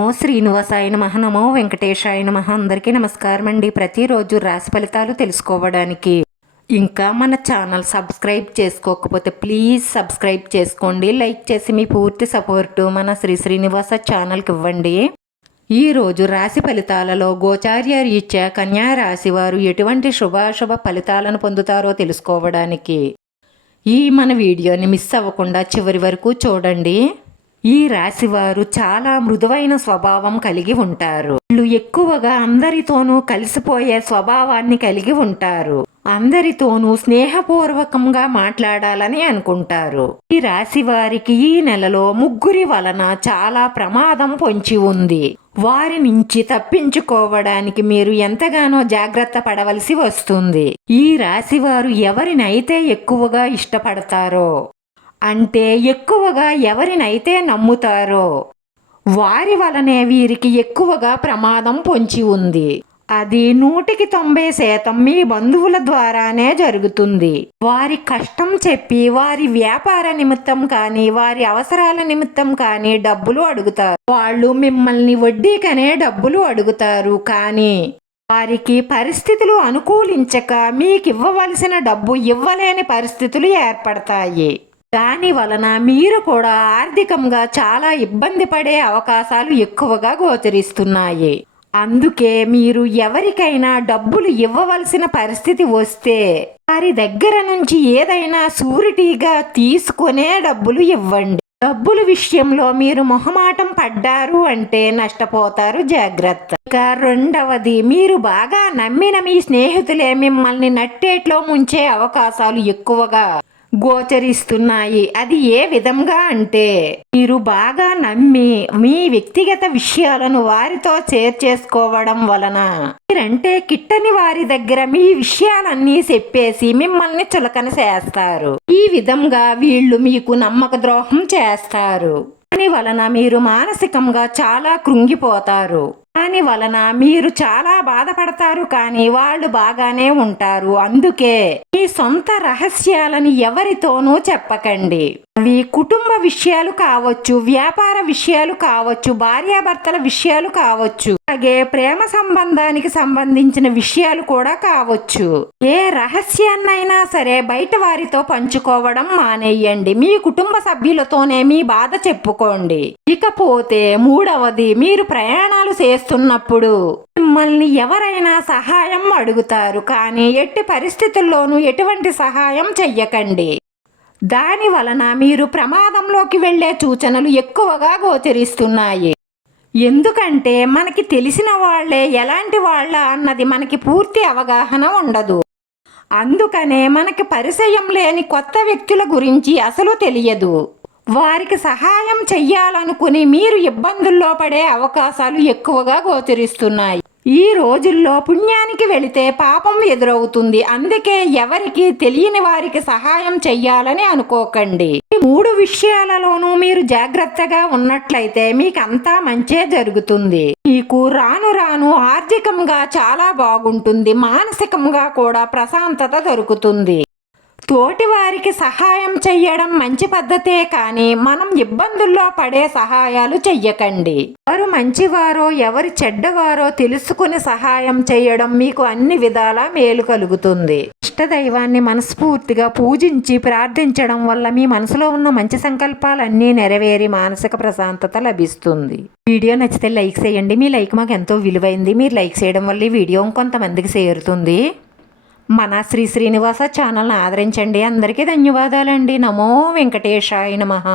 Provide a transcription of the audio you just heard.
నమో శ్రీనివాసాయ నమః, నమో వెంకటేశాయ నమః. అందరికీ నమస్కారం అండి. ప్రతిరోజు రాశి ఫలితాలు తెలుసుకోవడానికి ఇంకా మన ఛానల్ సబ్స్క్రైబ్ చేసుకోకపోతే ప్లీజ్ సబ్స్క్రైబ్ చేసుకోండి. లైక్ చేసి మీ పూర్తి సపోర్టు మన శ్రీనివాస ఛానల్కి ఇవ్వండి. ఈరోజు రాశి ఫలితాలలో గోచార్య రీత్యా కన్యా రాశి వారు ఎటువంటి శుభాశుభ ఫలితాలను పొందుతారో తెలుసుకోవడానికి మన వీడియోని మిస్ అవ్వకుండా చివరి వరకు చూడండి. ఈ రాశివారు చాలా మృదువైన స్వభావం కలిగి ఉంటారు. వీళ్ళు ఎక్కువగా అందరితోనూ కలిసిపోయే స్వభావాన్ని కలిగి ఉంటారు. అందరితోనూ స్నేహపూర్వకంగా మాట్లాడాలని అనుకుంటారు. ఈ రాశి వారికి ఈ నెలలో ముగ్గురి వలన చాలా ప్రమాదం పొంచి ఉంది. వారి నుంచి తప్పించుకోవడానికి మీరు ఎంతగానో జాగ్రత్త పడవలసి వస్తుంది. ఈ రాశివారు ఎవరినైతే ఎక్కువగా ఇష్టపడతారో అంటే ఎక్కువగా ఎవరినైతే నమ్ముతారో వారి వలనే వీరికి ఎక్కువగా ప్రమాదం పొంచి ఉంది. అది 100% మీ బంధువుల ద్వారానే జరుగుతుంది. వారి కష్టం చెప్పి వారి వ్యాపార నిమిత్తం కానీ వారి అవసరాల నిమిత్తం కానీ డబ్బులు అడుగుతారు. వాళ్ళు మిమ్మల్ని వడ్డీకనే డబ్బులు అడుగుతారు. కానీ వారికి పరిస్థితులు అనుకూలించక మీకు ఇవ్వవలసిన డబ్బు ఇవ్వలేని పరిస్థితులు ఏర్పడతాయి. దాని వలన మీరు కూడా ఆర్థికంగా చాలా ఇబ్బంది పడే అవకాశాలు ఎక్కువగా గోచరిస్తున్నాయి. అందుకే మీరు ఎవరికైనా డబ్బులు ఇవ్వవలసిన పరిస్థితి వస్తే వారి దగ్గర నుంచి ఏదైనా షూరిటీగా తీసుకునే డబ్బులు ఇవ్వండి. డబ్బుల విషయంలో మీరు మొహమాటం పడ్డారు అంటే నష్టపోతారు, జాగ్రత్త. ఇక రెండవది, మీరు బాగా నమ్మిన మీ స్నేహితులే మిమ్మల్ని నట్టేట్లో ముంచే అవకాశాలు ఎక్కువగా గోచరిస్తున్నాయి. అది ఏ విధంగా అంటే మీరు బాగా నమ్మి మీ వ్యక్తిగత విషయాలను వారితో షేర్ చేసుకోవడం వలన మీరంటే కిట్టని వారి దగ్గర మీ విషయాలన్నీ చెప్పేసి మిమ్మల్ని చులకన చేస్తారు. ఈ విధంగా వీళ్ళు మీకు నమ్మక ద్రోహం చేస్తారు. దాని వలన మీరు మానసికంగా చాలా కృంగిపోతారు. దాని వలన మీరు చాలా బాధపడతారు. కానీ వాళ్ళు బాగానే ఉంటారు. అందుకే మీ సొంత రహస్యాలను ఎవరితోనూ చెప్పకండి. అవి కుటుంబ విషయాలు కావచ్చు, వ్యాపార విషయాలు కావచ్చు, భార్యాభర్తల విషయాలు కావచ్చు, అలాగే ప్రేమ సంబంధానికి సంబంధించిన విషయాలు కూడా కావచ్చు. ఏ రహస్యాన్నైనా సరే బయట వారితో పంచుకోవడం మానేయండి. మీ కుటుంబ సభ్యులతోనే మీ బాధ చెప్పుకోండి. ఇకపోతే మూడవది, మీరు ప్రయాణాలు చేస్తున్నప్పుడు మిమ్మల్ని ఎవరైనా సహాయం అడుగుతారు. కానీ ఎట్టి పరిస్థితుల్లోనూ ఎటువంటి సహాయం చెయ్యకండి. దాని వలన మీరు ప్రమాదంలోకి వెళ్లే సూచనలు ఎక్కువగా గోచరిస్తున్నాయి. ఎందుకంటే మనకి తెలిసిన వాళ్లే ఎలాంటి వాళ్ళ అన్నది మనకి పూర్తి అవగాహన ఉండదు. అందుకనే మనకి పరిచయం లేని కొత్త వ్యక్తుల గురించి అసలు తెలియదు. వారికి సహాయం చెయ్యాలనుకుని మీరు ఇబ్బందుల్లో పడే అవకాశాలు ఎక్కువగా గోచరిస్తున్నాయి. ఈ రోజుల్లో పుణ్యానికి వెళితే పాపం ఎదురవుతుంది. అందుకే ఎవరికి తెలియని వారికి సహాయం చెయ్యాలని అనుకోకండి. ఈ మూడు విషయాలలోనూ మీరు జాగ్రత్తగా ఉన్నట్లయితే మీకు అంతా మంచే జరుగుతుంది. మీకు రాను రాను ఆర్థికంగా చాలా బాగుంటుంది. మానసికంగా కూడా ప్రశాంతత దొరుకుతుంది. తోటి వారికి సహాయం చెయ్యడం మంచి పద్ధతే, కానీ మనం ఇబ్బందుల్లో పడే సహాయాలు చెయ్యకండి. ఎవరు మంచివారో ఎవరు చెడ్డవారో తెలుసుకుని సహాయం చేయడం మీకు అన్ని విధాలా మేలు కలుగుతుంది. ఇష్టదైవాన్ని మనస్ఫూర్తిగా పూజించి ప్రార్థించడం వల్ల మీ మనసులో ఉన్న మంచి సంకల్పాలన్నీ నెరవేరి మానసిక ప్రశాంతత లభిస్తుంది. వీడియో నచ్చితే లైక్ చేయండి. మీ లైక్ మాకు ఎంతో విలువైంది. మీరు లైక్ చేయడం వల్ల ఈ వీడియో కొంతమందికి చేరుతుంది. మన శ్రీనివాస ఛానల్ని ఆదరించండి. అందరికీ ధన్యవాదాలండి. నమో వెంకటేశాయ నమః.